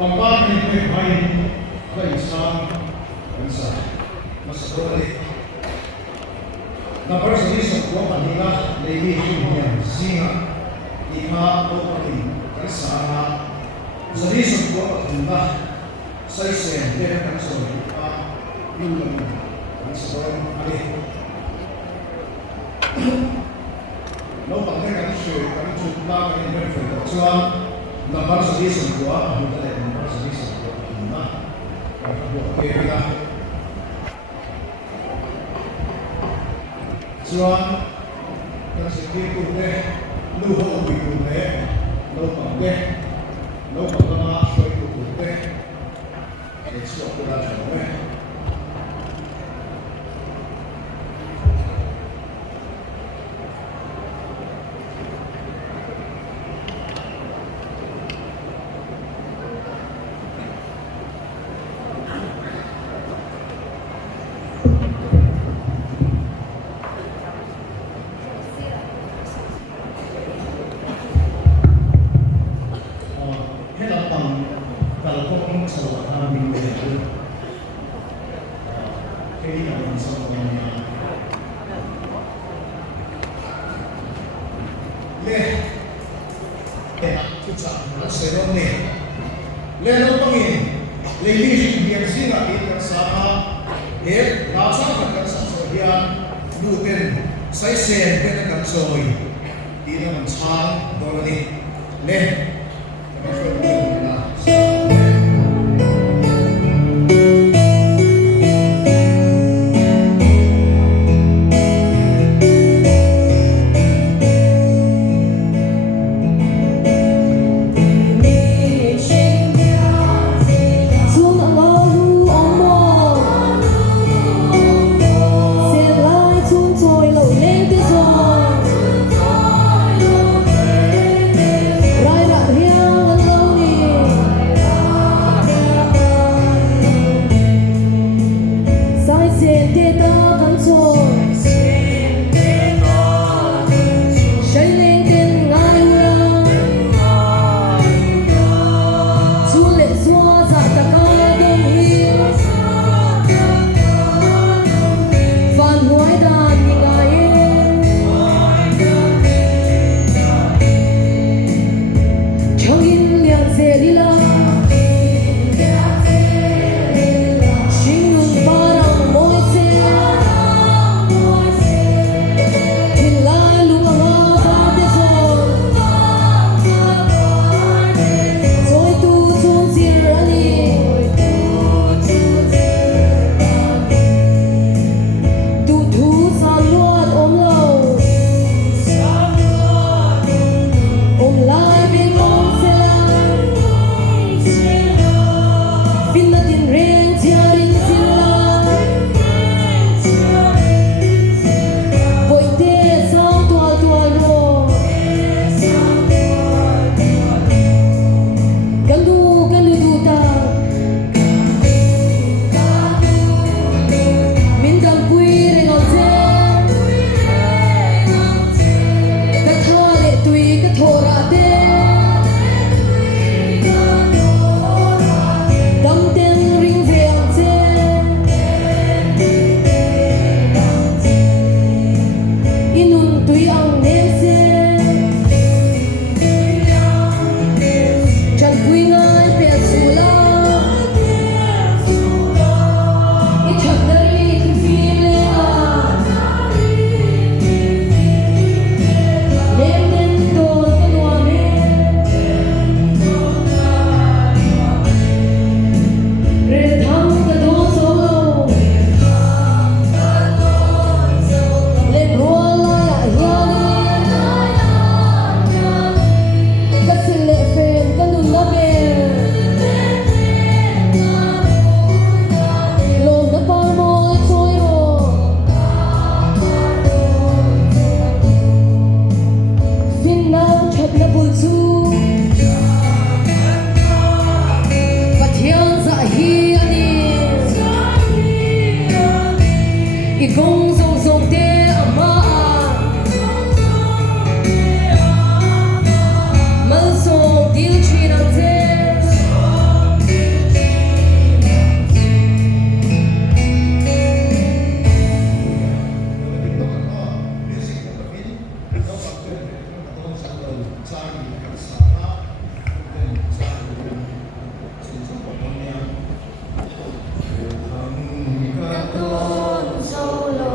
pangkat ni Pekhain kay isang bansa. Mas dole. Na verse ni sa kuwa kanila lagi niya singa ika o panin kasama sa ni sa kuwa kanila sa isen din ang sa ika yung ang sa ali. No pagka siya kan chutla kan ni perfect so na verse ni sa kuwa ang dala ng verse ni sa kuwa kanila para buo kaya Chuan, yang sedih punya, lu hobi punya, lu pakai, lu pakai suai punya, itu aku dah coba. Raya Riang Loni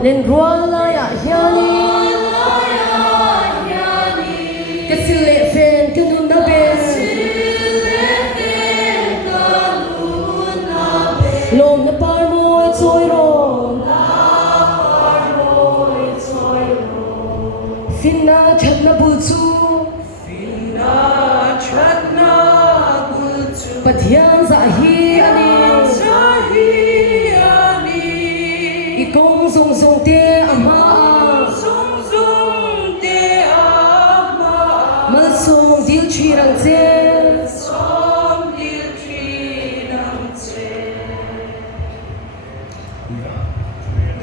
lên rua la ya hiani cái sự lệ phèn cái nun đã bên lom na par môi trôi rồi fin na chặt na bul chu pathian za hi ani ikong sung sung te ama mal sung dil chi rang che